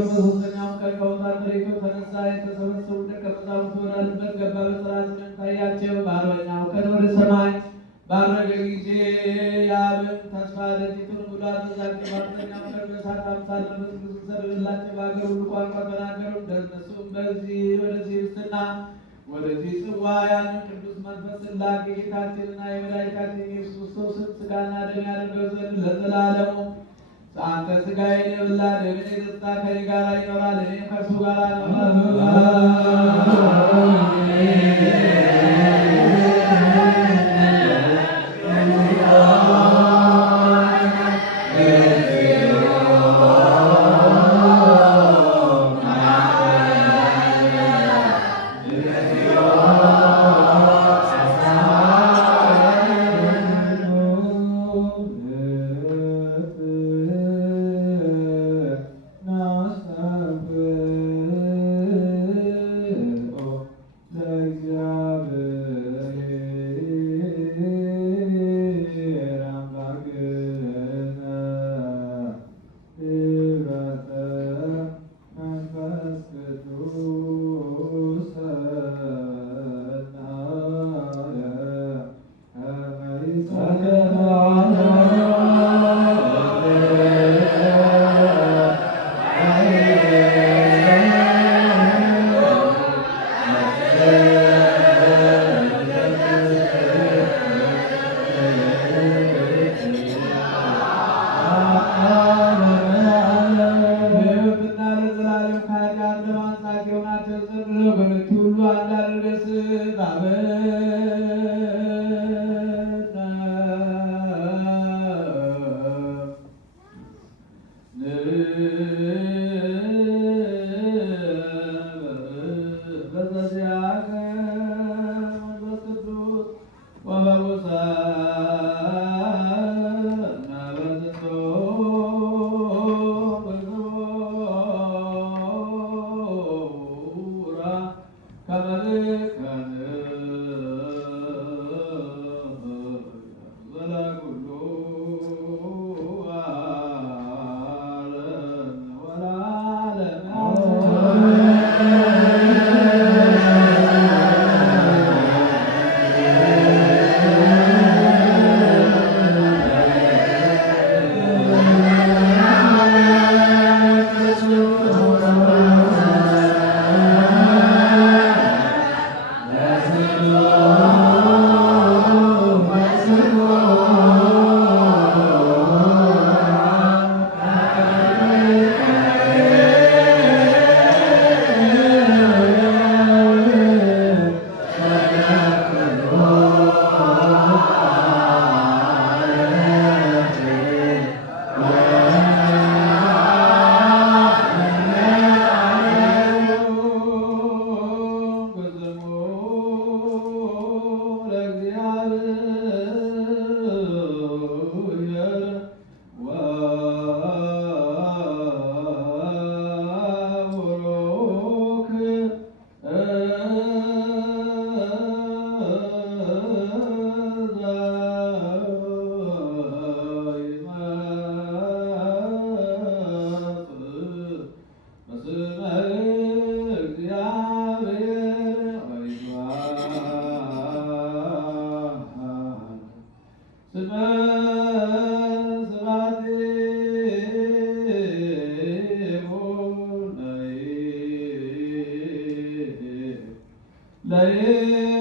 በሦስተኛውም ቀን ከወጣት መሬቱ ተነሳ። የተሰበሰቡ ደቀ መዛሙርት ወዳሉበት ገባ። በሥርዓተ ጽዮን ታያቸው። በአርበኛው ቀን ወደ ሰማይ ባረገ ጊዜ የአብን ተስፋ ደጅቱን ብሎ አዘዛቸው። በአራተኛው ቀን በእሳት አምሳል በመንግሥቱ ሰረገላቸው። በአገር ሁሉ ቋንቋ ተናገሩ። እነርሱም በዚህ ወደዚህ ኅብስትና ወደዚህ ጽዋ ያንን ቅዱስ መንፈስ ላከ። የጌታችንና የመድኃኒታችን ኢየሱስ ክርስቶስን ሥጋና ደም ያደርገው ዘንድ ለዘላለሙ አንተ ሥጋዬን የበላ ደሜን የጠጣ ከእኔ ጋር ይኖራል፣ እኔም ከእርሱ ጋር Lay